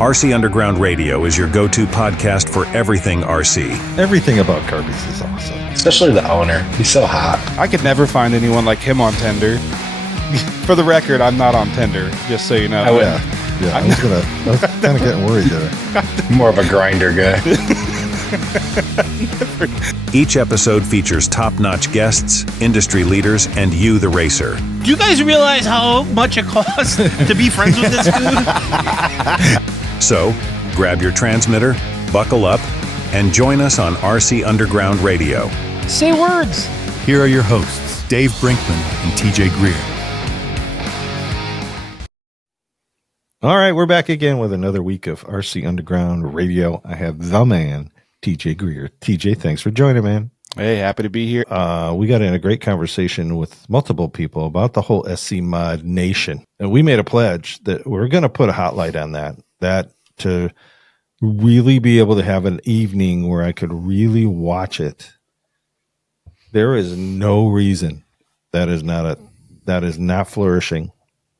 RC Underground Radio is your go-to podcast for everything RC. Everything about Kirby's is awesome. Especially the owner. He's so hot. I could never find anyone like him on Tinder. For the record, I'm not on Tinder, just so you know. I wouldn't. Yeah, I was kind of getting worried there. More of a grinder guy. Each episode features top-notch guests, industry leaders, and you, the racer. Do you guys realize how much it costs to be friends with this dude? So, grab your transmitter, buckle up, and join us on RC Underground Radio. Say words. Here are your hosts, Dave Brinkman and TJ Greer. All right, we're back again with another week of RC Underground Radio. I have the man, TJ Greer. TJ, thanks for joining, man. Hey, happy to be here. We got in a great conversation with multiple people about the whole SC Mod Nation. And we made a pledge that we're going to put a hotlight on that to really be able to have an evening where I could really watch it. There is no reason that is not flourishing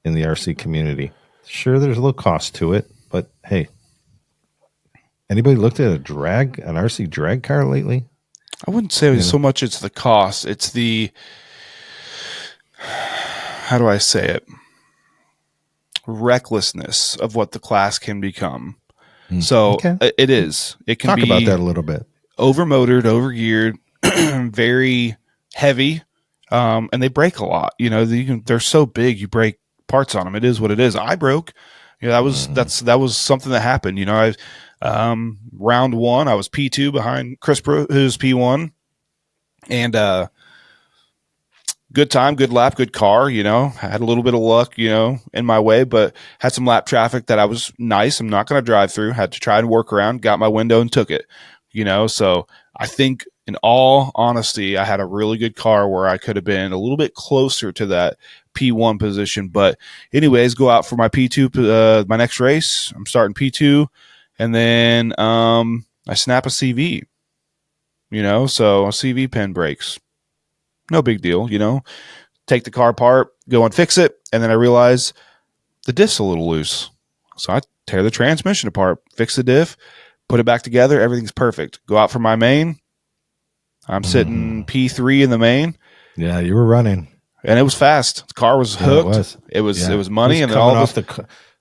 in the RC community. Sure, there's a little cost to it, but hey, anybody looked at an RC drag car lately? I wouldn't say so much it's the cost. It's the, how do I say it? Recklessness of what the class can become. So okay. It is. It can talk be about that a little bit. Overmotored, overgeared, very heavy, and they break a lot. You know, they're so big, you break parts on them. It is what it is. I broke. You know, that was something that happened. You know, round one, I was P2 behind Chris, who's P1, and good time, good lap, good car. You know, I had a little bit of luck, you know, in my way, but had some lap traffic that I was nice. I'm not going to drive through. Had to try and work around. Got my window and took it. You know, so I think, in all honesty, I had a really good car where I could have been a little bit closer to that P1 position. But anyways, go out for my P2, my next race. I'm starting P2, and then I snap a CV, you know, so a CV pin breaks. No big deal, you know. Take the car apart, go and fix it, and then I realize the diff's a little loose. So I tear the transmission apart, fix the diff, put it back together, everything's perfect. Go out for my main. I'm sitting P3 in the main. Yeah, you were running. And it was fast. The car was hooked. It was money, and all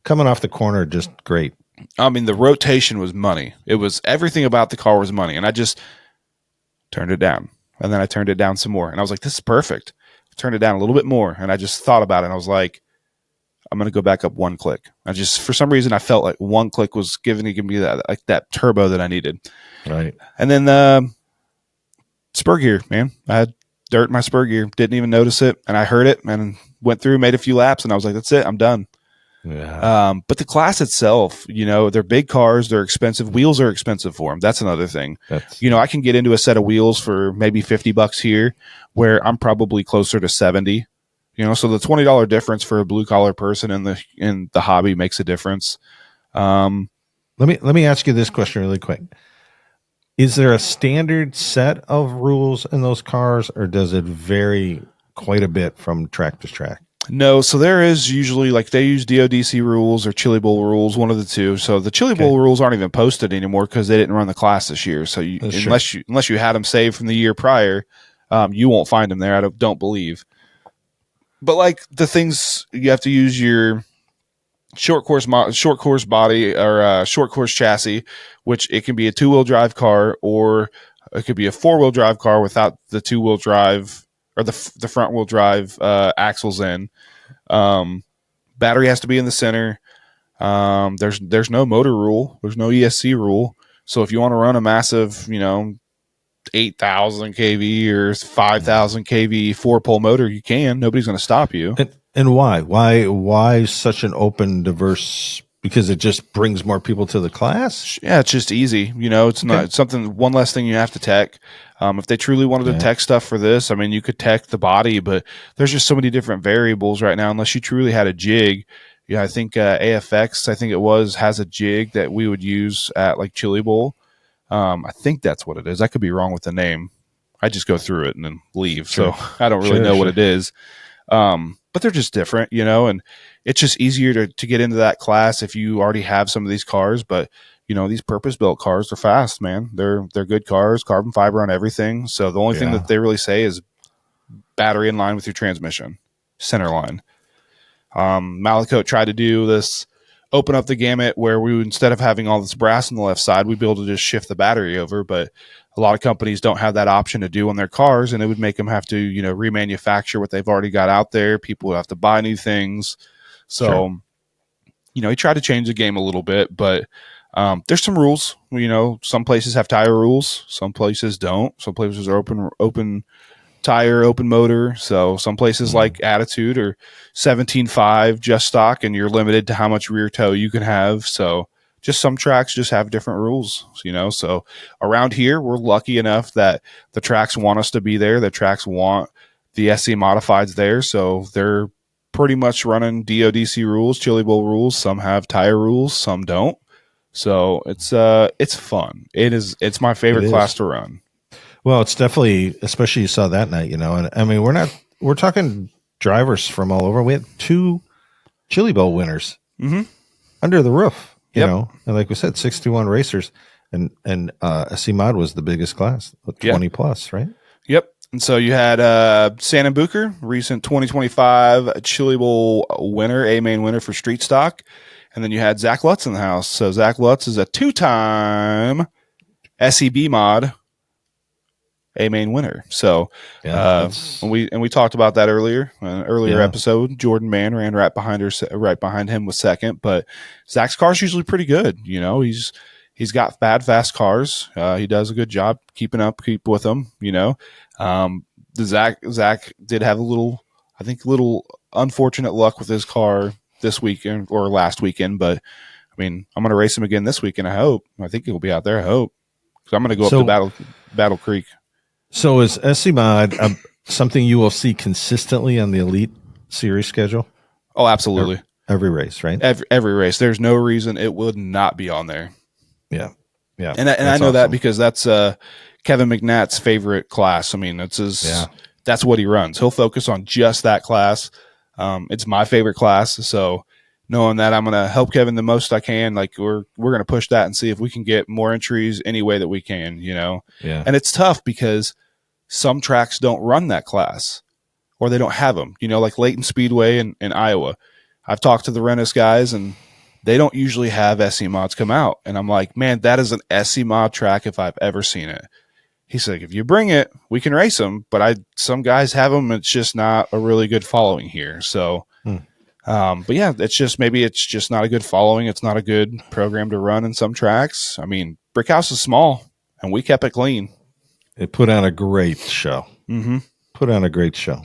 coming off the corner, just great. I mean, the rotation was money. It was everything about the car was money, and I just turned it down, and then I turned it down some more, and I was like, "This is perfect." I turned it down a little bit more, and I just thought about it, and I was like, "I'm going to go back up one click." I just, for some reason, I felt like one click was giving me that turbo that I needed. Right, and then spur gear, man. I had dirt in my spur gear, didn't even notice it, and I heard it and went through, made a few laps, and I was like, that's it, I'm done. Yeah. But the class itself, you know, they're big cars, they're expensive. Wheels are expensive for them. That's another thing. You know, I can get into a set of wheels for maybe $50 here, where I'm probably closer to 70. You know, so the $20 difference for a blue collar person in the hobby makes a difference. Let me ask you this question really quick. Is there a standard set of rules in those cars, or does it vary quite a bit from track to track? No, so there is usually, like, they use DODC rules or Chili Bowl rules, one of the two. So the Chili Bowl rules aren't even posted anymore because they didn't run the class this year. So unless you had them saved from the year prior, you won't find them there. I don't believe. But like the things you have to use your short course body or short course chassis, which it can be a 2-wheel drive car, or it could be a 4-wheel drive car without the 2-wheel drive or the front wheel drive axles in. Battery has to be in the center. There's no motor rule. There's no ESC rule. So if you want to run a massive, you know, 8,000 kV or 5,000 kV 4-pole motor, you can. Nobody's going to stop you. And why? Why such an open, diverse? Because it just brings more people to the class? Yeah, it's just easy. You know, it's not something, one less thing you have to tech. If they truly wanted to tech stuff for this, I mean, you could tech the body, but there's just so many different variables right now, unless you truly had a jig. Yeah, I think AFX, has a jig that we would use at like Chili Bowl. I think that's what it is. I could be wrong with the name. I just go through it and then leave. Sure. So I don't really know what it is. but they're just different, and it's just easier to get into that class if you already have some of these cars. But these purpose-built cars are fast, man. They're good cars, carbon fiber on everything. So the only thing that they really say is battery in line with your transmission, center line. Malakote tried to do this, open up the gamut where we would, instead of having all this brass on the left side, we'd be able to just shift the battery over. But a lot of companies don't have that option to do on their cars, and it would make them have to, remanufacture what they've already got out there. People would have to buy new things. So, he tried to change the game a little bit, but there's some rules. Some places have tire rules, some places don't. Some places are open tire, open motor. So some places like Attitude or 17.5 just stock, and you're limited to how much rear toe you can have. So just some tracks just have different rules, So around here, we're lucky enough that the tracks want us to be there. The tracks want the SC modifieds there. So they're pretty much running DODC rules, Chili Bowl rules. Some have tire rules, some don't. So it's fun. It's my favorite class to run. Well, it's definitely, especially you saw that night, and I mean, we're talking drivers from all over. We had 2 Chili Bowl winners under the roof, you know, and like we said, 61 racers, and SC Mod was the biggest class, 20 plus, right? Yep. And so you had Shannon Booker, recent 2025 Chili Bowl winner, A-main winner for street stock. And then you had Zach Lutz in the house. So Zach Lutz is a 2-time SEB mod A-main winner. So we talked about that earlier, episode. Jordan Mann ran right behind him was second. But Zach's car's usually pretty good. He's got fast cars. He does a good job keep with them. Zach did have a little unfortunate luck with his car this weekend or last weekend, but I mean, I'm going to race him again this weekend. I think he'll be out there. I hope, because I'm going to go up to Battle Creek. So is SC Mod something you will see consistently on the Elite Series schedule? Oh, absolutely. Every race, right? Every race. There's no reason it would not be on there. Yeah. And I know that because that's Kevin McNatt's favorite class. I mean, that's what he runs. He'll focus on just that class. It's my favorite class, so knowing that I'm going to help Kevin the most I can, like we're going to push that and see if we can get more entries any way that we can, Yeah. And it's tough because some tracks don't run that class, or they don't have them, like Layton Speedway in Iowa. I've talked to the Rennis guys, and they don't usually have SC mods come out, and I'm like, man, that is an SC mod track if I've ever seen it. He's like, if you bring it, we can race them. But some guys have them. It's just not a really good following here. So, but yeah, it's just not a good following. It's not a good program to run in some tracks. I mean, Brickhouse is small, and we kept it clean. It put on a great show. Put on a great show.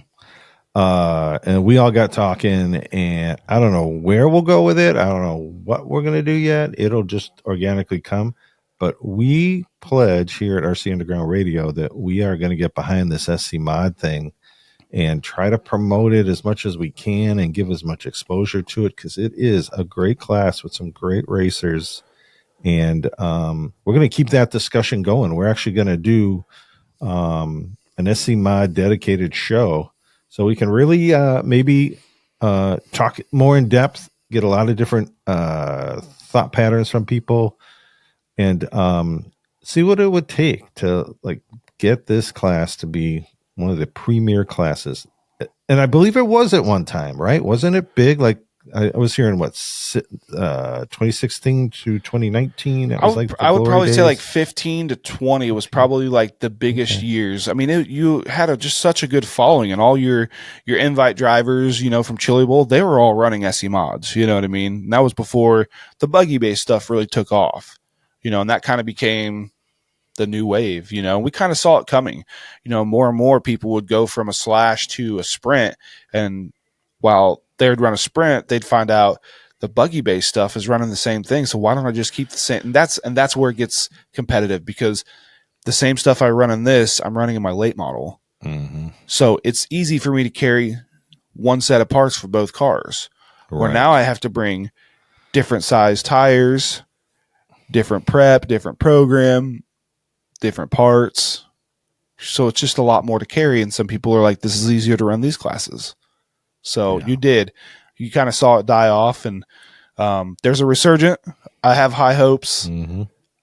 And we all got talking, and I don't know where we'll go with it. I don't know what we're going to do yet. It'll just organically come. But we pledge here at RC Underground Radio that we are going to get behind this SC Mod thing and try to promote it as much as we can and give as much exposure to it, because it is a great class with some great racers. And we're going to keep that discussion going. We're actually going to do an SC Mod dedicated show, so we can really maybe talk more in depth, get a lot of different thought patterns from people, and see what it would take to get this class to be one of the premier classes. And I believe it was at one time, right? Wasn't it big? Like I was hearing 2016 to 2019. It was I would probably say 15 to 20 was probably the biggest years. I mean, you had just such a good following, and all your invite drivers, from Chili Bowl, they were all running SE mods. You know what I mean? And that was before the buggy based stuff really took off. And that kind of became the new wave. We kind of saw it coming. More and more people would go from a slash to a sprint, and while they would run a sprint, they'd find out the buggy based stuff is running the same thing. So why don't I just keep the same? And that's where it gets competitive, because the same stuff I run in this, I'm running in my late model. Mm-hmm. So it's easy for me to carry one set of parts for both cars. Right. Where now I have to bring different size tires, different prep, different program, different parts. So it's just a lot more to carry. And some people are like, this is easier to run these classes. So you kind of saw it die off, and there's a resurgent. I have high hopes.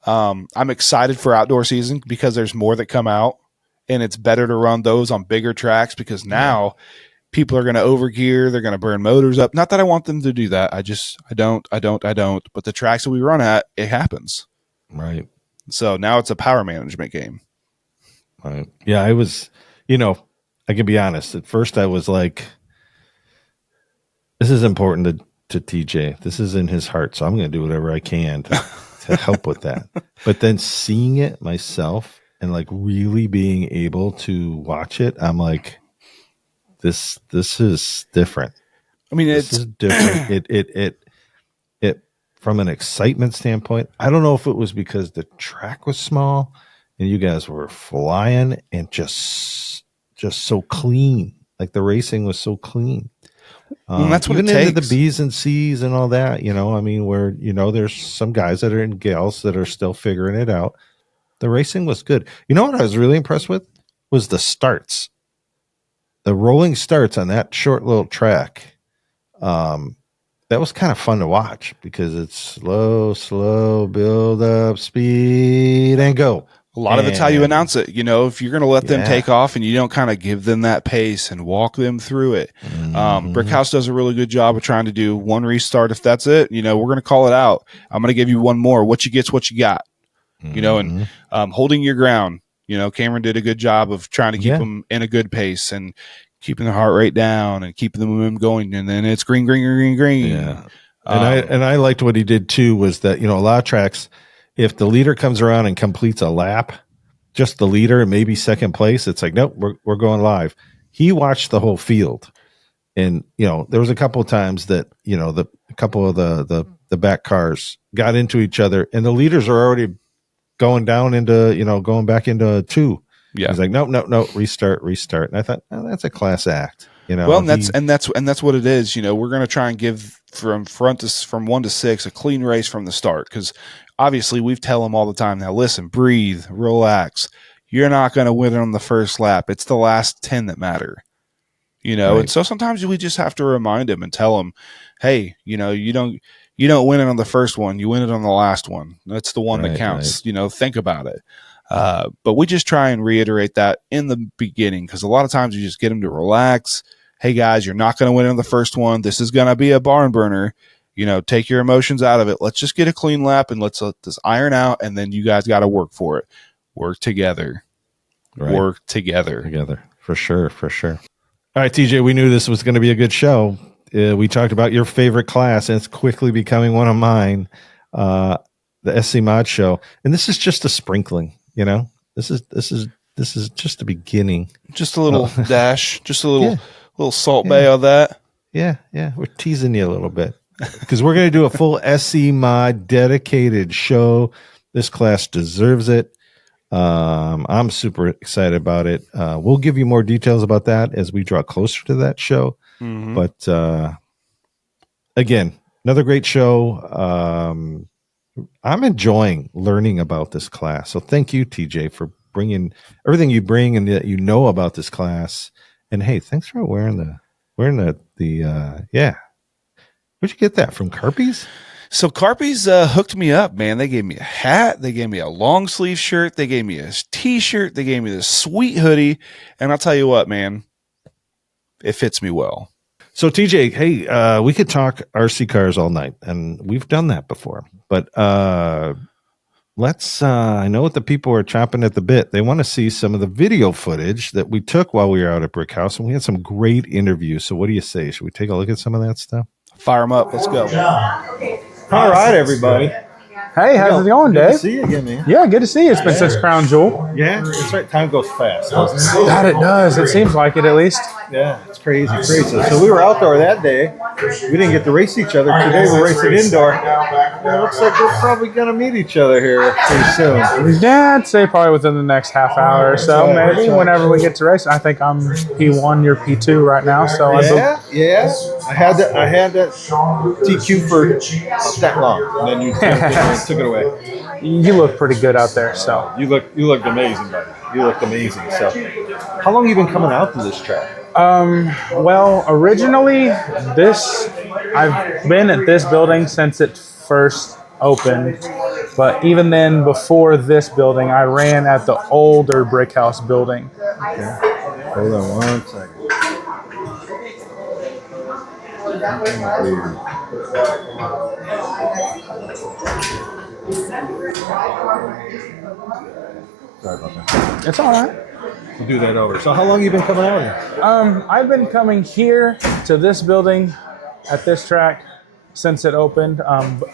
I'm excited for outdoor season because there's more that come out, and it's better to run those on bigger tracks because now people are going to overgear. They're going to burn motors up. Not that I want them to do that. I don't. But the tracks that we run at, it happens. Right. So now it's a power management game. Right. Yeah, I was, I can be honest. At first I was like, this is important to TJ. This is in his heart. So I'm going to do whatever I can to help with that. But then seeing it myself and like really being able to watch it, I'm like, this is different. I mean, this is different. It from an excitement standpoint, I don't know if it was because the track was small and you guys were flying and just so clean. Like the racing was so clean. That's what even it takes. into the B's and C's and all that, I mean, where, there's some guys that are in gals that are still figuring it out. The racing was good. You know what I was really impressed with was the starts. The rolling starts on that short little track. That was kind of fun to watch because it's slow, build up, speed, and go. A lot of it's how you announce it. If you're going to let them take off and you don't kind of give them that pace and walk them through it. Brickhouse does a really good job of trying to do one restart. If that's it, we're going to call it out. I'm going to give you one more. What you get's what you got. And holding your ground. Cameron did a good job of trying to keep them in a good pace and keeping the heart rate down and keeping the momentum going. And then it's green. Yeah. And I liked what he did too, was that, a lot of tracks, if the leader comes around and completes a lap, just the leader and maybe second place, it's like, nope, we're going live. He watched the whole field. And, there was a couple of times that, a couple of the back cars got into each other and the leaders are already going down into, going back into two. Yeah. He's like, no, restart. And I thought, that's a class act. Well, and that's what it is. We're going to try and give from 1 to 6 a clean race from the start. Cause obviously we tell them all the time now, listen, breathe, relax. You're not going to win it on the first lap. It's the last 10 that matter, Right. And so sometimes we just have to remind them and tell them, hey, you don't win it on the first one. You win it on the last one. That's the one that counts. Right. Think about it. But we just try and reiterate that in the beginning because a lot of times you just get them to relax. Hey, guys, you're not going to win on the first one. This is going to be a barn burner. Take your emotions out of it. Let's just get a clean lap and let's let this iron out, and then you guys got to work for it. Work together. Right. Work together. Together. For sure. All right, TJ, we knew this was going to be a good show. We talked about your favorite class, and it's quickly becoming one of mine, the SC Mod show. And this is just a sprinkling, This is just the beginning. Just a little dash, just a little salt bay of that. Yeah. We're teasing you a little bit because we're going to do a full SC Mod dedicated show. This class deserves it. I'm super excited about it. We'll give you more details about that as we draw closer to that show. Mm-hmm. But again, another great show. I'm enjoying learning about this class. So thank you, TJ, for bringing everything you bring and that about this class. And hey, thanks for wearing the yeah. Where'd you get that from? Carpies? So Carpies hooked me up, man. They gave me a hat. They gave me a long sleeve shirt. They gave me a t-shirt. They gave me this sweet hoodie. And I'll tell you what, man, it fits me well. So TJ, hey, we could talk RC cars all night, and we've done that before. But let's. I know what the people are chomping at the bit. They want to see some of the video footage that we took while we were out at Brickhouse, and we had some great interviews. So what do you say? Should we take a look at some of that stuff? Fire them up. Let's go. All right, everybody. Hey, how's it going, Dave? Good to see you again, man. Yeah, good to see you. It's been since Crown Jewel. Yeah, that's right. Time goes fast. God, it does. It seems like it, at least. Yeah, it's crazy. So we were outdoor that day. We didn't get to race each other. Today we're racing indoor. It looks like we're probably going to meet each other here pretty soon. Yeah, I'd say probably within the next half hour or so, maybe, whenever we get to race. I think I'm P1, you're P2 right now. So yeah. I had that TQ for not that long, and then you took it away. You look pretty good out there. So you looked amazing, buddy. You looked amazing. So How long have you been coming out to this track? Well, originally, I've been at this building since it first opened. But even then, before this building, I ran at the older Brickhouse building. Okay. Hold on one second. Sorry about that. It's all right. We'll do that over. So how long have you been coming out here? I've been coming here to this building at this track since it opened.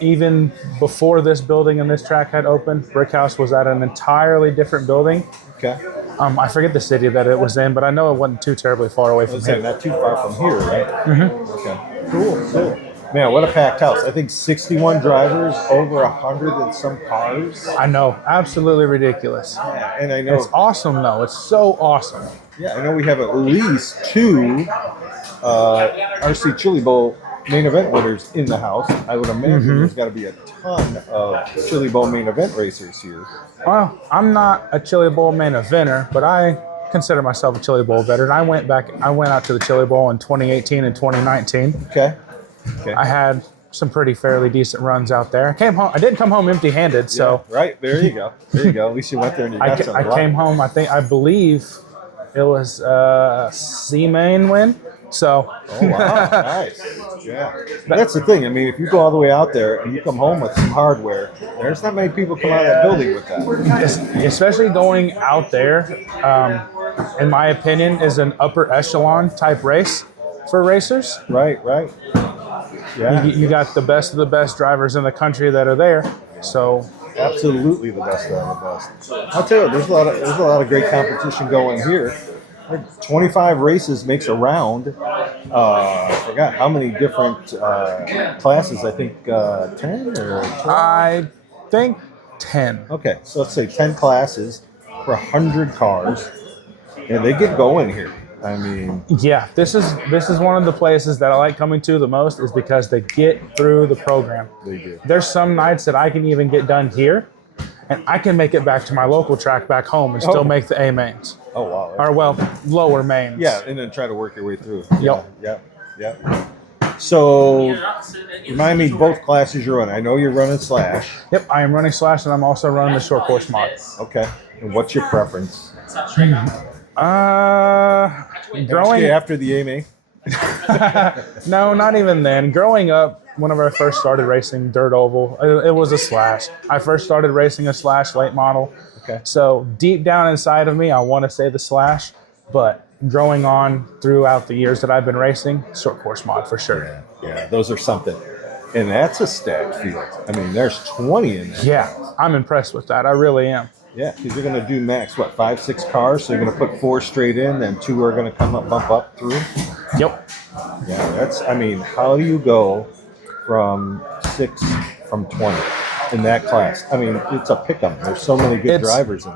Even before this building and this track had opened, Brickhouse was at an entirely different building. Okay. I forget the city that it was in, but I know it wasn't too terribly far away from here. Not too far from here, right? Mm-hmm. Okay. Cool. Man, what a packed house. I think 61 drivers, over 100 and some cars. I know. Absolutely ridiculous. Yeah, and I know. It's awesome, though. It's so awesome. Yeah, I know we have at least 2 RC Chili Bowl main event winners in the house. I would imagine there's got to be a ton of Chili Bowl main event racers here. Well, I'm not a Chili Bowl main eventer, but I consider myself a Chili Bowl veteran. I went out to the Chili Bowl in 2018 and 2019. Okay. I had some pretty fairly decent runs out there. I didn't come home empty-handed, so yeah, right there you go. At least you went there and you got something. I came home. I believe it was a C main win. So. Oh wow, nice. Yeah, that's the thing. I mean, if you go all the way out there and you come home with some hardware, there's not many people come out of that building with that. Especially going out there, in my opinion, is an upper echelon type race for racers. Right. Yeah. You got the best of the best drivers in the country that are there. So. Absolutely the best of the best. I'll tell you, there's a lot of great competition going here. 25 races makes a round. I forgot how many different classes. I think 10 or 12? I think 10. Okay, so let's say 10 classes for 100 cars, and they get going here. I mean, yeah, this is one of the places that I like coming to the most, is because they get through the program. They do. There's some nights that I can even get done here, and I can make it back to my local track back home and still make the A mains. Oh wow. Or lower mains. Yeah, and then try to work your way through. Yep. So, remind me both classes you're running. I know you're running Slash. Yep, I am running Slash, and I'm also running the short course mod. Okay. And what's your preference? Growing after the AMA? No, not even then. Growing up, whenever I first started racing dirt oval, it was a Slash. I first started racing a Slash late model. Okay. So deep down inside of me, I want to say the Slash, but growing on throughout the years that I've been racing, short course mod for sure. Yeah, those are something. And that's a stacked field. I mean, there's 20 in there. Yeah, I'm impressed with that. I really am. Yeah, because you're going to do max, 5, 6 cars? So you're going to put 4 straight in, then 2 are going to bump up through? Yep. Yeah, how do you go from 6 from 20 in that class? I mean, it's a pick-em. There's so many good drivers in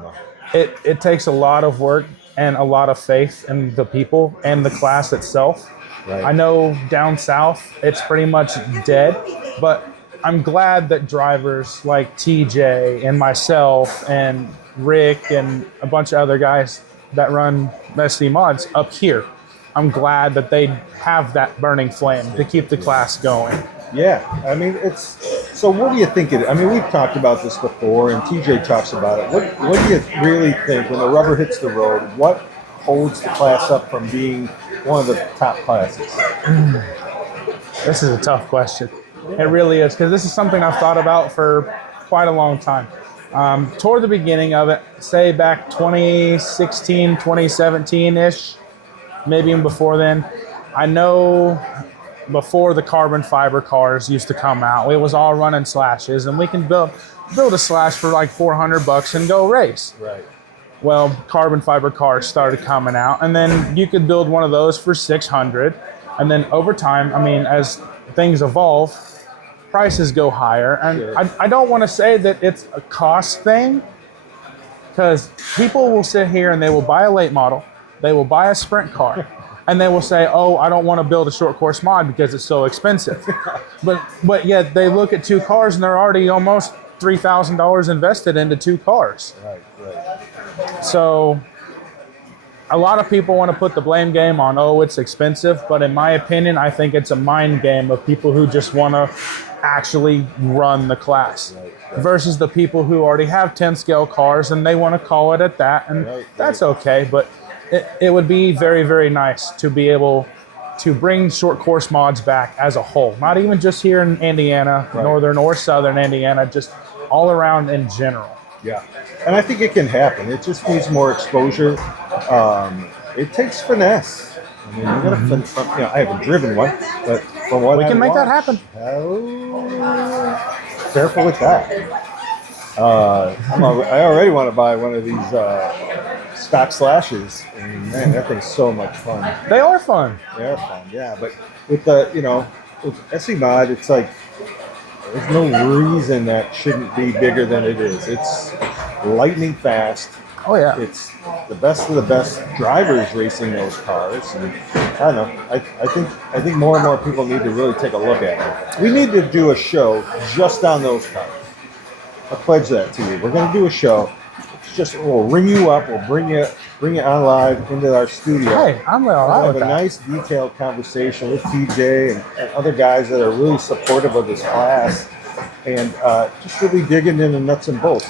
there. It takes a lot of work and a lot of faith in the people and the class itself. Right. I know down south it's pretty much dead, but I'm glad that drivers like TJ and myself and Rick and a bunch of other guys that run SC mods up here, I'm glad that they have that burning flame to keep the class going. Yeah, I mean, so what do you think we've talked about this before, and TJ talks about it. What do you really think, when the rubber hits the road, what holds the class up from being one of the top classes? This is a tough question. It really is, because this is something I've thought about for quite a long time. Toward the beginning of it, say back 2016, 2017-ish, maybe even before then, I know before the carbon fiber cars used to come out, it was all running Slashes, and we can build a Slash for like $400 and go race. Right. Well, carbon fiber cars started coming out, and then you could build one of those for $600, and then over time, as things evolve, prices go higher. And sure. I don't want to say that it's a cost thing, because people will sit here and they will buy a late model, they will buy a sprint car, and they will say, oh, I don't want to build a short course mod because it's so expensive. but yet they look at 2 cars and they're already almost $3,000 invested into 2 cars. Right. So a lot of people want to put the blame game on, oh, it's expensive. But in my opinion, I think it's a mind game of people who just want to actually run the class versus the people who already have 10 scale cars and they want to call it at that. And that's okay. But it would be very, very nice to be able to bring short course mods back as a whole, not even just here in Indiana, northern or southern Indiana, just all around in general. Yeah, and I think it can happen. It just needs more exposure. It takes finesse. I mean, you're gonna, I haven't driven one, but from what we can make that happen. Careful with that. I already want to buy one of these stock slashers. And man, that thing's so much fun. They are fun. They are fun, yeah. But with the, with SE Mod, it's like there's no reason that shouldn't be bigger than it is. It's lightning fast. Oh yeah. It's the best of the best drivers racing those cars, and I don't know. I think more and more people need to really take a look at it. We need to do a show just on those cars. I pledge that to you. We're going to do a show. We'll ring you up. We'll bring you on live into our studio. Hey, I'm all right We'll with have a that. nice detailed conversation with TJ and other guys that are really supportive of this class, and just really digging into nuts and bolts.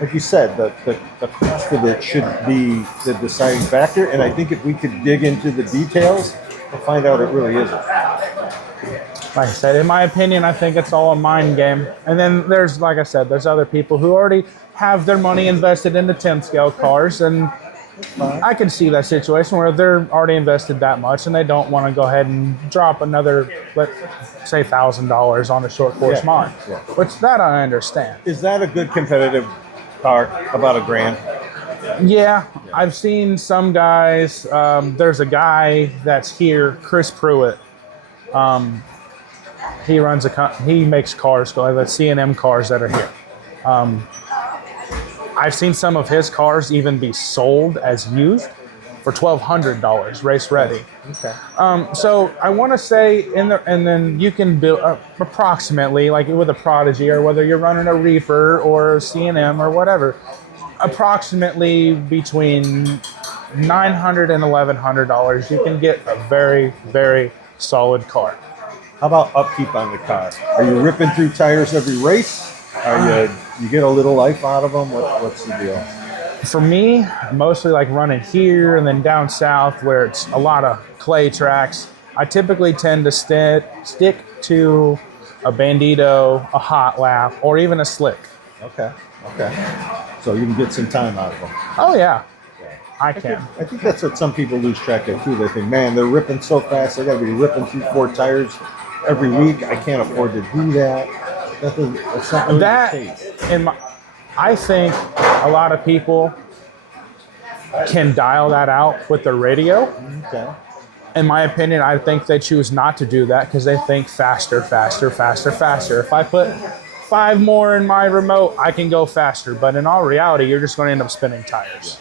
Like you said, the cost of it should be the deciding factor, and I think if we could dig into the details, we'll find out it really isn't. Like I said, in my opinion, I think it's all a mind game. And then there's, like I said, there's other people who already have their money invested into 10 scale cars, and I can see that situation where they're already invested that much and they don't want to go ahead and drop another, let's say, $1,000 on a short course mod, which that I understand. Is that a good competitive car? About $1,000? Yeah, I've seen some guys. There's a guy that's here, Chris Pruitt. He makes cars, the C&M cars that are here. I've seen some of his cars even be sold as used for $1,200, race ready. Okay. So I want to say and then you can build approximately, like with a Prodigy or whether you're running a Reaper or a C&M or whatever, approximately between $900 and $1,100, you can get a very, very solid car. How about upkeep on the car? Are you ripping through tires every race? Are you get a little life out of them? What's the deal? For me, mostly like running here and then down south where it's a lot of clay tracks, I typically tend to stick to a Bandito, a Hot Lap, or even a Slick. Okay. So you can get some time out of them. Oh yeah, I can. I think that's what some people lose track of too. They think, man, they're ripping so fast. They got to be ripping through 4 tires every week. I can't afford to do that. That's not really the case. I think a lot of people can dial that out with their radio. Okay. In my opinion, I think they choose not to do that because they think faster. If I put 5 more in my remote, I can go faster. But in all reality, you're just going to end up spinning tires.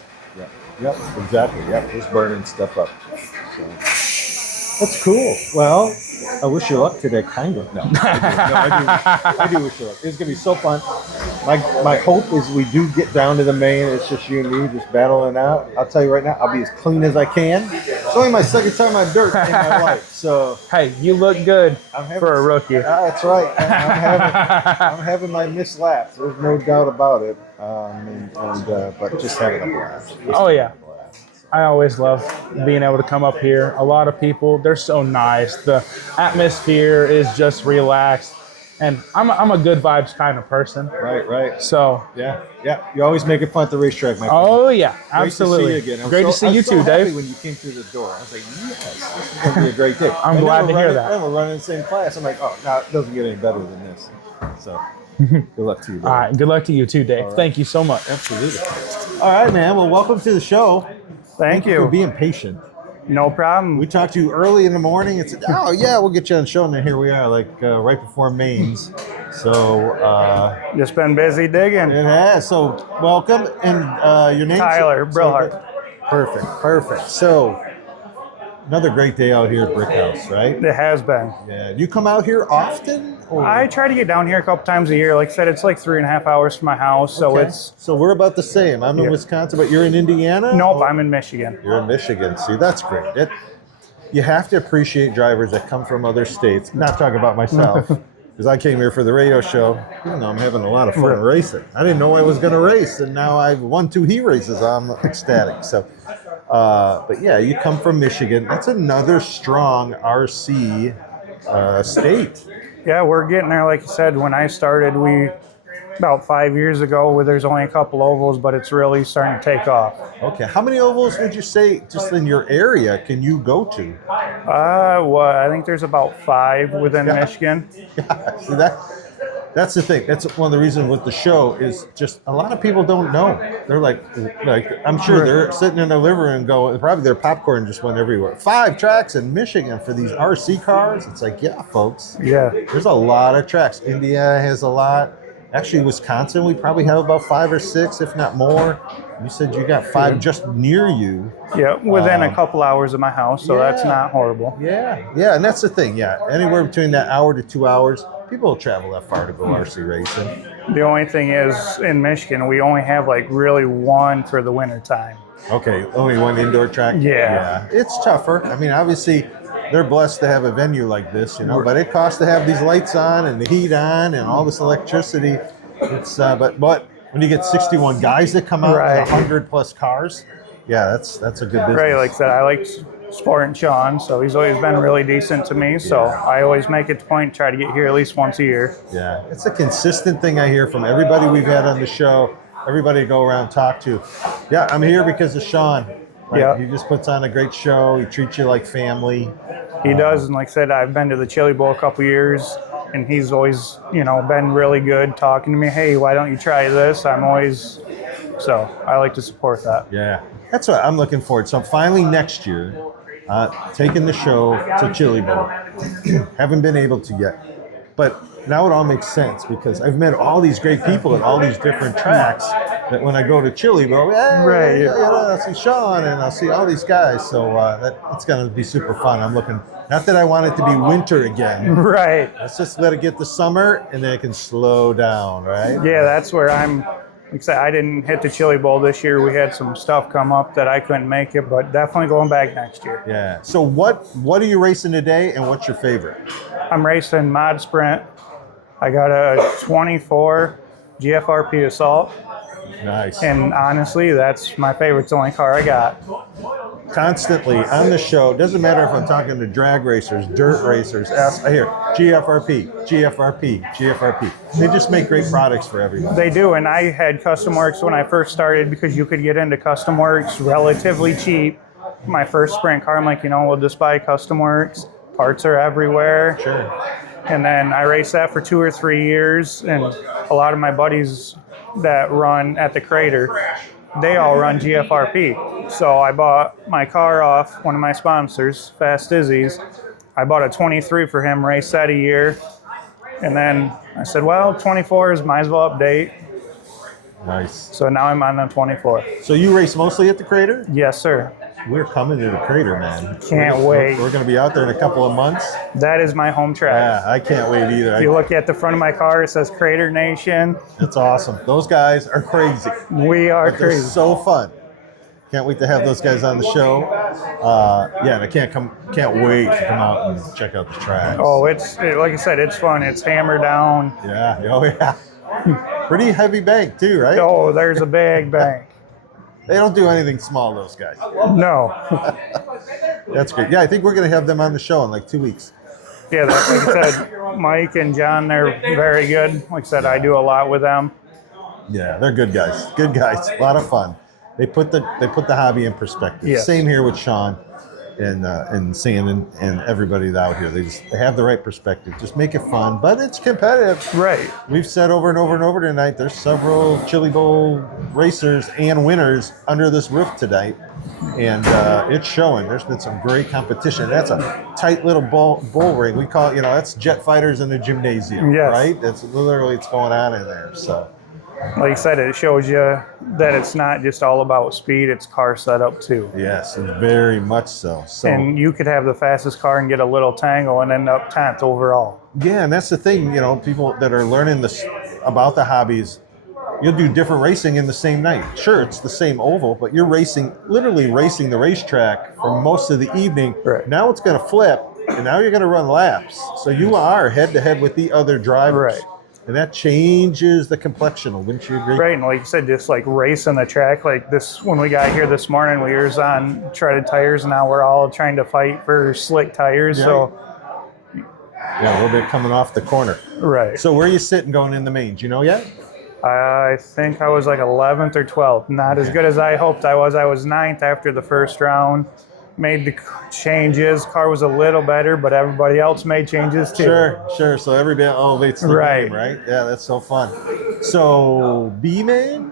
Yep, exactly. Yep, just burning stuff up. So, that's cool. Well, I wish you luck today, kind of. No, I do wish you luck. It's going to be so fun. My hope is we do get down to the main. It's just you and me just battling out. I'll tell you right now, I'll be as clean as I can. It's only my second time on dirt in my life. So hey, you look good for a rookie. That's right. I'm having my missed laps. There's no doubt about it. But just having a blast. Oh yeah. I always love being able to come up here. A lot of people, they're so nice. The atmosphere is just relaxed. And I'm a good vibes kind of person. Right. So yeah. You always make it fun at the racetrack, my friend. Oh yeah, absolutely. Great to see you again. Great to see you too, Dave. When you came through the door, I was like, yes, this is going to be a great day. I'm glad to hear that. And we're running the same class. I'm like, oh, no, it doesn't get any better than this. So good luck to you, Dave. All right, good luck to you too, Dave. Right. Thank you so much. Absolutely. All right, man. Well, welcome to the show. Thank For you. being patient. No problem. We talked to you early in the morning and said, oh, yeah, we'll get you on the show. And then here we are, right before mains. So, Just been busy digging. it has. So, welcome. And your name? Tyler Brillhart. Perfect. So, Another great day out here at Brickhouse, right? It has been. Yeah. Do you come out here often? Or? I try to get down here a couple times a year. Like I said, it's like 3.5 hours from my house, so Okay. it's. So we're about the same. I'm in Wisconsin, but you're in Indiana? Nope, I'm in Michigan. You're in Michigan. See, that's great. You have to appreciate drivers that come from other states. Not talking about myself, because I came here for the radio show. Even though I'm having a lot of fun racing. I didn't know I was going to race, and now I've won 2 heat races. I'm ecstatic. So, but yeah, you come from Michigan. That's another strong RC state. Yeah, we're getting there. Like you said, when I started, about 5 years ago, where there's only a couple ovals, but it's really starting to take off. Okay, how many ovals would you say just in your area can you go to? Well, I think there's about 5 within Michigan. Yeah, see that's the thing. That's one of the reasons with the show is just a lot of people don't know. They're like I'm sure they're sitting in their living room and go, probably their popcorn just went everywhere. 5 tracks in Michigan for these RC cars. It's like, yeah, folks. Yeah. There's a lot of tracks. India has a lot. Actually, Wisconsin, we probably have about 5 or 6, if not more. You said you got 5 just near you. Yeah, within a couple hours of my house, so that's not horrible. Yeah, and that's the thing. Yeah, anywhere between that hour to 2 hours, people will travel that far to go RC racing. The only thing is, in Michigan, we only have like really one for the winter time. Okay, only one indoor track? Yeah. It's tougher. I mean, obviously, they're blessed to have a venue like this, but it costs to have these lights on and the heat on and all this electricity. It's but when you get 61 guys that come out with 100+ cars, that's a good business. Right, like I said, I like supporting Sean, so he's always been really decent to me. So I always make it a point to try to get here at least once a year. Yeah, it's a consistent thing I hear from everybody we've had on the show, everybody go around and talk to. Yeah, I'm here because of Sean. He just puts on a great show. He treats you like family. He does, and like I said, I've been to the Chili Bowl a couple years, and he's always, been really good talking to me. Hey, why don't you try this? So I like to support that. Yeah, that's what I'm looking forward. So finally next year, taking the show to Chili Bowl. Haven't been able to yet, but now it all makes sense because I've met all these great people at all these different tracks that when I go to Chili Bowl, I'll see Sean and I'll see all these guys. So it's going to be super fun. I'm looking, not that I want it to be winter again. Right. Let's just let it get the summer and then it can slow down, right? Yeah, that's where I'm. Like I said, I didn't hit the Chili Bowl this year. We had some stuff come up that I couldn't make it, but definitely going back next year. Yeah. So what are you racing today and what's your favorite? I'm racing Mod Sprint. I got a 24 GFRP Assault. Nice. And honestly, that's my favorite. It's the only car I got. Constantly on the show, doesn't matter if I'm talking to drag racers, dirt racers, I hear GFRP. They just make great products for everyone. They do, and I had Custom Works when I first started because you could get into Custom Works relatively cheap. My first sprint car, I'm like, we'll just buy Custom Works. Parts are everywhere. Sure. And then I raced that for 2 or 3 years, and a lot of my buddies that run at the Crater, they all run GFRP. So I bought my car off one of my sponsors, Fast Izzy's. I bought a 23 for him, raced that a year. And then I said, well, 24s, might as well update. Nice. So now I'm on the 24. So you race mostly at the Crater? Yes, sir. We're coming to the Crater, man. Can't wait. We're going to be out there in a couple of months. That is my home track. Yeah, I can't wait either. If you look at the front of my car, it says Crater Nation. It's awesome. Those guys are crazy. We are They're crazy. so fun. Can't wait to have those guys on the show. And I can't wait to come out and check out the track. Oh, like I said, it's fun. It's hammer down. Yeah. Oh, yeah. Pretty heavy bank, too, right? Oh, there's a big bank. They don't do anything small, those guys. No. That's great. Yeah, I think we're going to have them on the show in like 2 weeks. Yeah, like I said, Mike and John, they're very good. Like I said, I do a lot with them. Yeah, they're good guys. Good guys. A lot of fun. They put the hobby in perspective. Yes. Same here with Sean and Sam and everybody out here. They have the right perspective. Just make it fun, but it's competitive. Right. We've said over and over and over tonight, there's several Chili Bowl racers and winners under this roof tonight. And it's showing. There's been some great competition. That's a tight little bull ring. We call it, that's jet fighters in a gymnasium, yes. right? That's literally what's going on in there. So like you said, it shows you that it's not just all about speed, it's car setup too. Yes, very much so. And you could have the fastest car and get a little tangle and end up 10th overall. Yeah, and that's the thing, people that are learning this about the hobbies, you'll do different racing in the same night. Sure, it's the same oval, but you're literally racing the racetrack for most of the evening. Right. Now it's going to flip, and now you're going to run laps. So you are head-to-head with the other drivers. Right. And that changes the complexion, wouldn't you agree? Right, and like you said, just like racing the track, like this, when we got here this morning, we were on treaded tires, and now we're all trying to fight for slick tires, so. Yeah, a little bit coming off the corner. Right. So where are you sitting going in the mains? You know yet? I think I was like 11th or 12th. Not as good as I hoped I was. I was 9th after the first round. Made the changes. Car was a little better, but everybody else made changes too. Sure. So everybody elevates the game, right? Yeah, that's so fun. So B main?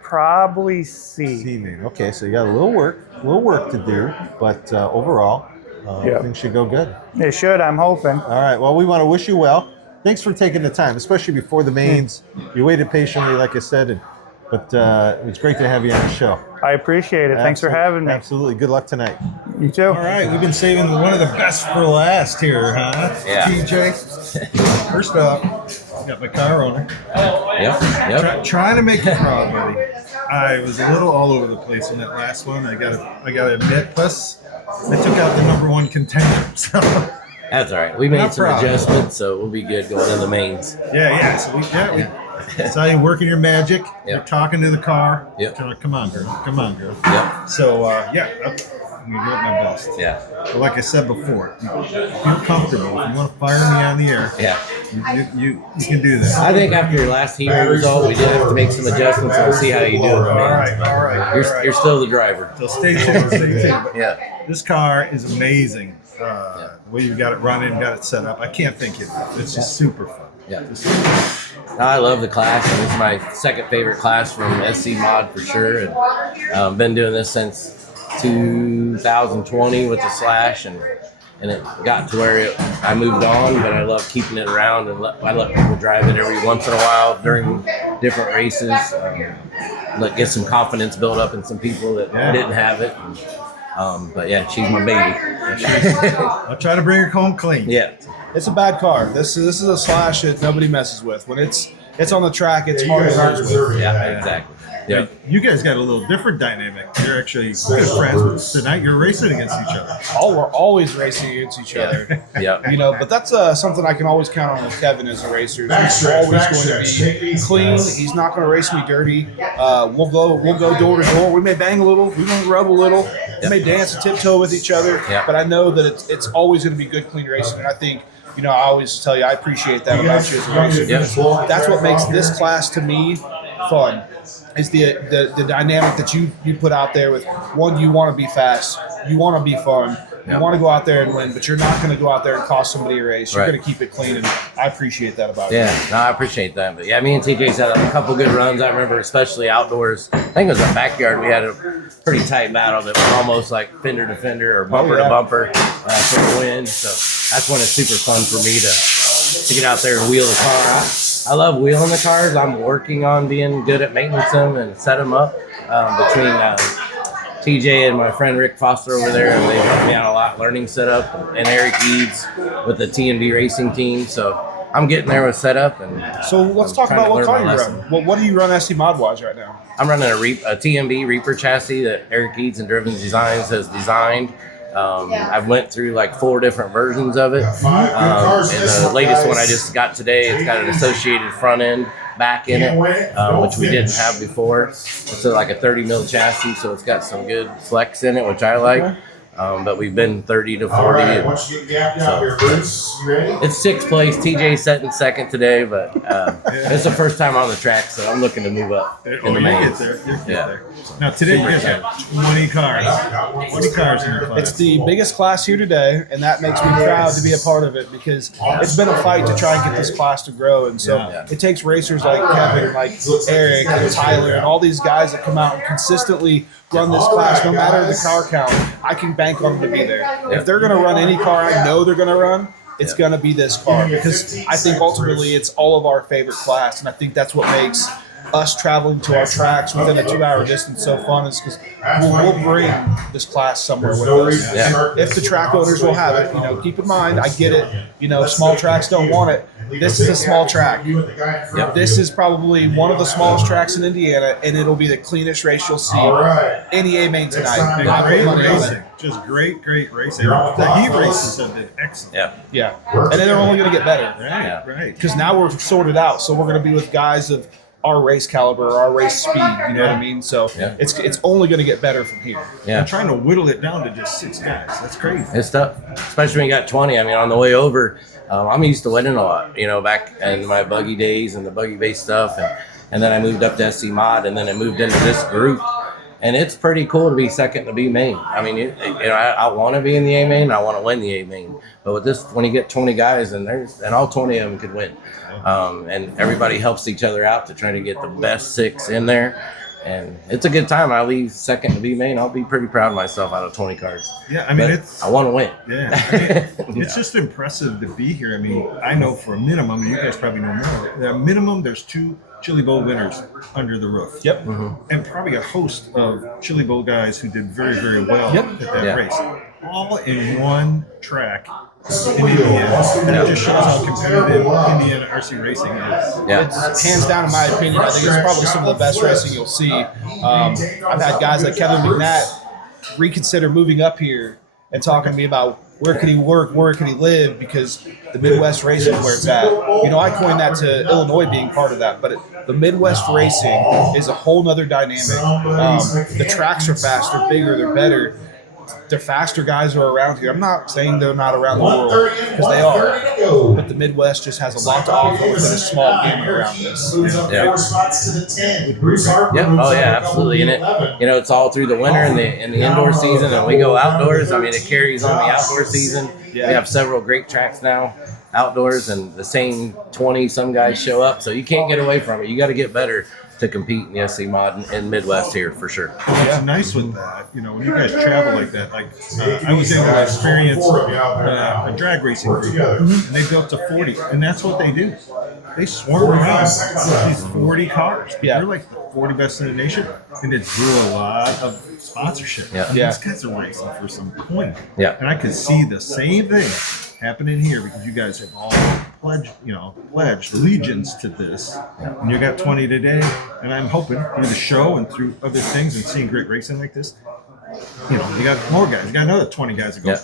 Probably C. C main. Okay, so you got a little work to do, but overall, things should go good. It should, I'm hoping. All right. Well, we want to wish you well. Thanks for taking the time, especially before the mains. You waited patiently, like I said, but it was great to have you on the show. I appreciate it. Thanks for having me. Absolutely. Good luck tonight. You too. All right. We've been saving one of the best for last here, huh? Yeah. TJ. First off, I got my car owner. Yep. Trying to make you proud, buddy. I was a little all over the place in that last one. I got to admit, plus I took out the number one contender. So. That's all right. We made some adjustments, so we'll be good going in the mains. Yeah. So we saw you working your magic. Yep. You're talking to the car. Yep. Like, come on, girl. Yep. So I'm gonna do my best. Yeah. But like I said before, feel comfortable. If you want to fire me on the air, you can do that. I think after your last heat result, we did have to make some adjustments, and we'll see how you do in the mains. All right. You're still the driver. So stay tuned. Yeah. This car is amazing. The way you got it running, got it set up. I can't thank you enough. It's just super fun. Yeah. No, I love the class. It's my second favorite class from SC Mod for sure. And been doing this since 2020 with the Slash, and it got to where I moved on, but I love keeping it around, and I let people drive it every once in a while during different races. Get some confidence built up in some people that didn't have it. But yeah, she's my baby. I'll try to bring her home clean. Yeah. It's a bad car. This is a Slash that nobody messes with. When it's on the track, it's hard to race with. Yeah, exactly. Yeah. You guys got a little different dynamic. You're actually good friends. Tonight you're racing against each other. We're always racing against each other. Yeah. But that's something I can always count on with Kevin as a racer. He's always going to be clean. He's not going to race me dirty. We'll go door to door. We may bang a little. We may rub a little. We may dance and tiptoe with each other. Yeah. But I know that it's always going to be good, clean racing. And I think, I always tell you I appreciate that about you as a racer. Yep. That's what makes this class to me fun. Is the dynamic that you put out there with, one, you want to be fast, you want to be fun, you want to go out there and win, but you're not going to go out there and cost somebody a race. You're going to keep it clean, and I appreciate that about you. Yeah, no, I appreciate that. But yeah, me and TJ's had a couple good runs. I remember, especially outdoors. I think it was our backyard. We had a pretty tight battle that was almost like fender to fender or bumper to bumper for the win. So that's when it's super fun for me to get out there and wheel the car. I love wheeling the cars. I'm working on being good at maintenance them and set them up between TJ and my friend Rick Foster over there. And they've helped me out a lot learning setup, and Eric Eads with the T&B racing team. So I'm getting there with setup. And so let's talk about what car you run. Well, what do you run SC Mod wise right now? I'm running a T&B Reaper chassis that Eric Eads and Driven Designs has designed. I've went through like 4 different versions of it. And the latest one I just got today, it's got an associated front end back in it, which we didn't have before. It's like a 30 mil chassis, so it's got some good flex in it, which I like. But we've been 30 to 40. It's 6th place. TJ's set in 2nd today, but it's the first time on the track, so I'm looking to move up in the mains. Now today you guys have 20 cars. 20 cars in your class. It's the biggest class here today, and that makes me proud to be a part of it, because it's been a fight to try and get this class to grow. And so it takes racers like Kevin, like Eric, and Tyler, and all these guys that come out and consistently run this class, no matter the car count. I can bank on them to be there. If they're going to run any car I know they're going to run, it's going to be this car, because I think ultimately it's all of our favorite class, and I think that's what makes us traveling to our tracks within a 2-hour distance so fun is because we'll bring this class somewhere with us. Yeah. If the track owners will have it, keep in mind, I get it. Small tracks don't want it. This is a small track. Yep. This is probably one of the smallest tracks in Indiana, and it'll be the cleanest race you'll see any A-main tonight. Great racing. Just great racing. The heat races have been excellent. Yeah. And then they're only going to get better. Right. Because now we're sorted out. So we're going to be with guys of our race caliber, our race speed. You know what I mean? So it's only going to get better from here. Yeah. I'm trying to whittle it down to just 6 guys. That's crazy. It's tough, especially when you got 20. I mean, on the way over, I'm used to winning a lot, back in my buggy days and the buggy based stuff. And then I moved up to SC Mod, and then I moved into this group. And it's pretty cool to be second to be main. I mean, I want to be in the A main. I want to win the A main. But with this, when you get 20 guys, and all 20 of them could win, and everybody helps each other out to try to get the best 6 in there. And it's a good time. I leave second to be main. I'll be pretty proud of myself out of 20 cars. Yeah, I mean, I want to win. Yeah, it's just impressive to be here. I mean, I know for a minimum, and you guys probably know more. At minimum, there's 2 Chili Bowl winners under the roof. Yep. And probably a host of Chili Bowl guys who did very, very well at that race. All in one track in Indiana. And it just shows how competitive Indiana RC racing is. Yeah. It's hands down, in my opinion, I think it's probably some of the best racing you'll see. I've had guys like Kevin McNatt reconsider moving up here and talking to me about where could he work, where could he live, because the Midwest racing is where it's at. I coined that to Illinois being part of that, but the Midwest racing is a whole nother dynamic. The tracks are faster, bigger, they're better. The faster guys are around here. I'm not saying they're not around the world, because they are. But the Midwest just has a lot to offer within a small game around this. Yeah. Oh yeah, absolutely. And it's all through the winter and the indoor season, and we go outdoors. I mean, it carries on the outdoor season. We have several great tracks now outdoors, and the same 20 some guys show up, so you can't get away from it. You got to get better to compete in the SC Mod and Midwest here for sure. What's nice with that, when you guys travel like that, I was able to experience a drag racing group, and they built to 40, and that's what they do. They swarm around with these 40 cars. They're like the 40 best in the nation, and it drew a lot of sponsorship. These guys are racing for some coin. And I could see the same thing happening here because you guys have all pledged allegiance to this. And you got 20 today, and I'm hoping through the show and through other things and seeing great racing like this, you got more guys. You got another 20 guys that go,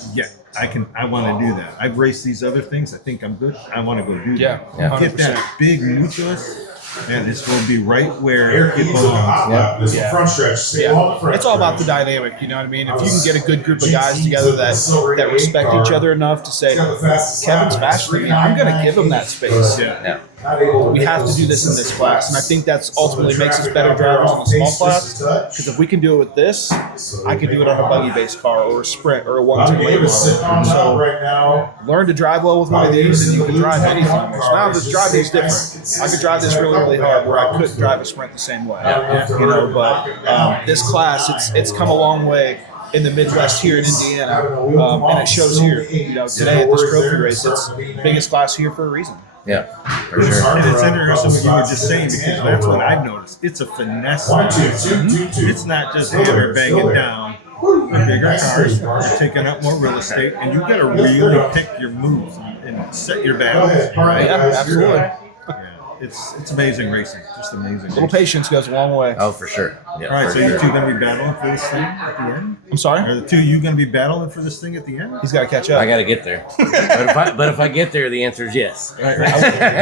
I want to do that. I've raced these other things. I think I'm good. I want to go do that. Get that big nucleus, and this will be right where it belongs. Front stretch. It's all about the dynamic, you know what I mean? If you can get a good group of guys together that respect each other enough to say, Kevin's faster than me, I'm going to give him that space. We have to do this in this class, and I think that's ultimately makes us better drivers in the small class, because if we can do it with this, I can do it on a buggy-based car or a sprint or a 1-2 lane model. So learn to drive well with one of these, and you can drive anything. Now the driving is different. I could drive this really, really hard where I couldn't drive a sprint the same way. But this class, it's come a long way in the Midwest here in Indiana, and it shows here. Today at this trophy race, it's the biggest class here for a reason. Yeah, for sure. And it's interesting what you were just saying, because that's what I've noticed. It's a finesse. It's not just hammer banging down. The bigger cars are taking up more real estate, and you've got to really pick your moves and set your battles. Right? Yeah, absolutely. It's amazing racing. Just amazing. A little patience goes a long way. Oh, for sure. All right, so you two going to be battling for this thing at the end? I'm sorry? Are the two of you going to be battling for this thing at the end? He's got to catch up. I got to get there. but if I get there, the answer is yes. Right.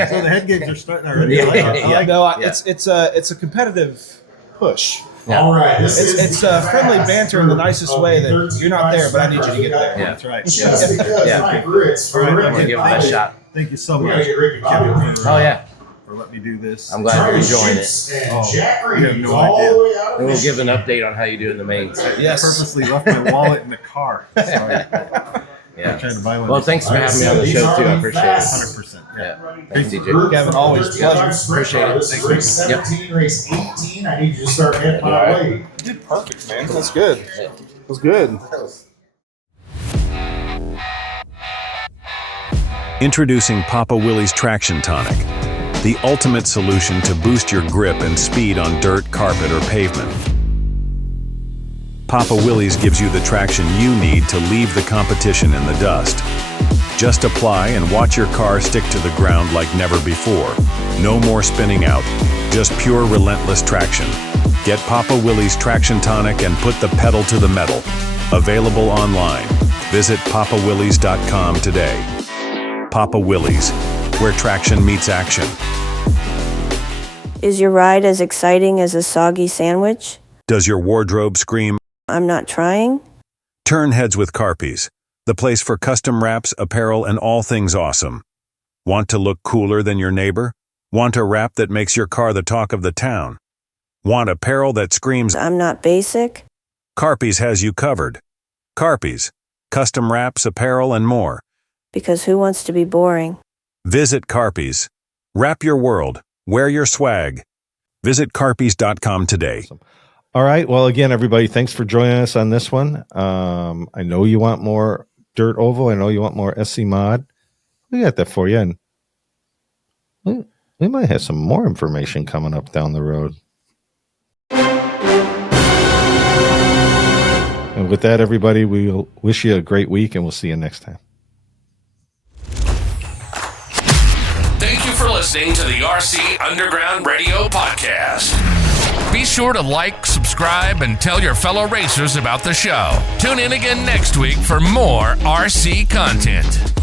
So the head games are starting already. It's a competitive push. Yeah. All right. It's friendly banter in the nicest way that you're not there, but I need you to get there. That's right. Yeah. All right, I'm going to give it my shot. Thank you so much, Kevin. Oh, yeah. For letting me do this. I'm glad you're enjoying it. You have no idea. And we'll give an update on how you do in the mains. Yes. I purposely left my wallet in the car. Sorry. Yeah. Well, thanks for having me on the show, too. I appreciate it. 100%. Yeah. Thanks, DJ. Kevin, always pleasure. Appreciate it. Race 17, race 18. I need you to start heading my way. You did perfect, man. That's good. That's good. Introducing Papa Willie's Traction Tonic, the ultimate solution to boost your grip and speed on dirt, carpet, or pavement. Papa Willie's gives you the traction you need to leave the competition in the dust. Just apply and watch your car stick to the ground like never before. No more spinning out, just pure relentless traction. Get Papa Willie's Traction Tonic and put the pedal to the metal. Available online. Visit papawillies.com today. Papa Willie's, where traction meets action. Is your ride as exciting as a soggy sandwich? Does your wardrobe scream, I'm not trying? Turn heads with Carpies, the place for custom wraps, apparel, and all things awesome. Want to look cooler than your neighbor? Want a wrap that makes your car the talk of the town? Want apparel that screams, I'm not basic? Carpies has you covered. Carpies, custom wraps, apparel, and more. Because who wants to be boring? Visit Carpies. Wrap your world. Wear your swag. Visit carpies.com today. All right. Well, again, everybody, thanks for joining us on this one. I know you want more Dirt Oval. I know you want more SC Mod. We got that for you. And we might have some more information coming up down the road. And with that, everybody, we'll wish you a great week, and we'll see you next time. Thank you for listening to the RC Underground Radio Podcast. Be sure to like, subscribe, and tell your fellow racers about the show. Tune in again next week for more RC content.